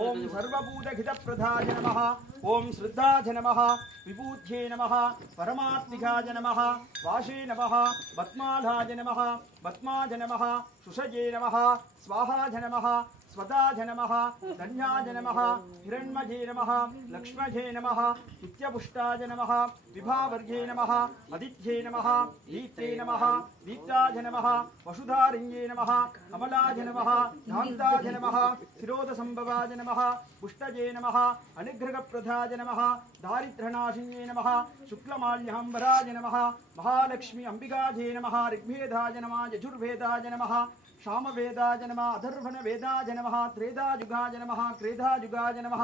ఓం సర్వభూతహితప్రదాయ నమః ఓం శ్రద్ధాయ నమః విభూత్యే నమః పరమాత్మికాయ నమః వాషే నమః పద్మాధాయ నమః పద్మాయ నమః సుషజే నమః స్వాహాయ నమః స్వదాయ నమః ధన్యాయ నమః హిరణ్మజే నమః లక్ష్మజే నమః నిత్యపుష్టాయ నమః విభావర్గే నమః అదిత్యే నమః దీప్తే నమః దీప్తాయ నమః వసుధారణ్యే నమః కమలాయ నమః శాంతాయ నమః శిరోద సంభవాయ నమః పుష్టజే నమః అనుగ్రహప్రదాయ నమః దారిద్ర్యనాశిన్యే నమః శుక్లమాల్యాంబరాయ నమః మహాలక్ష్మి అంబికాజే నమః ఋగ్వేదాయ నమః యజుర్వేదాయ నమః सामवेदाय नमः अधर्वणवेदाय नमः त्रेधायुगाय नमः क्रेधायुगाय नमः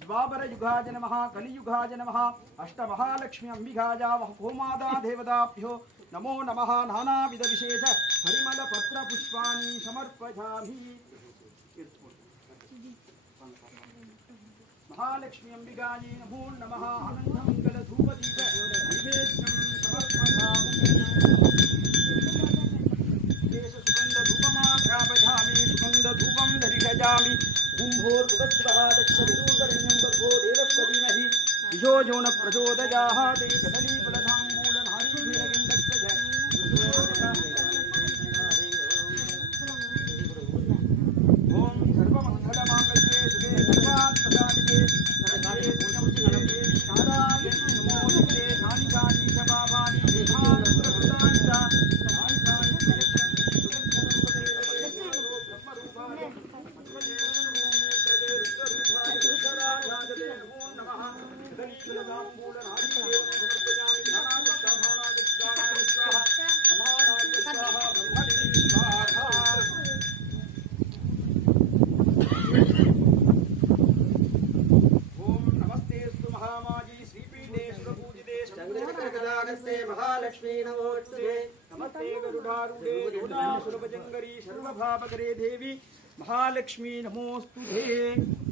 द्वापरयुगाय नमः कलियुगाय नमः अष्टमहालक्ष्मी अंबिकाय गोमाता देवताभ्यो नमो नमः नानाविधविशेष परिमलपत्रपुष्पाणि समर्पयामि महालक्ष्मी अंबिकायै नमो नमः आनन्दमङ्गलधूपदीप नैवेद्यं समर्पयामि सुगंधधूपं दर्शयामि कुम्भोर्भुवस्वः दक्षविदूर्वरेण्यं भर्गो देवस्य धीमहि धियो यो न प्रचोदयात् कदलीफलधाम्बूलनारीफलविन्दस्य ॐ सर्वमङ्गलमाङ्गल्ये शुभे सर्वार्थसाधिके शरण्ये त्र्यम्बके देवी नारायणी नमोस्तुते कालिकानि च पापानि देहानि च महालक्ष्मी नमोस्तुते नमस्ते गरुडारूढे गरुडासुरभजङ्गरी सर्वभावकरे देवी महालक्ष्मी नमोस्तुते।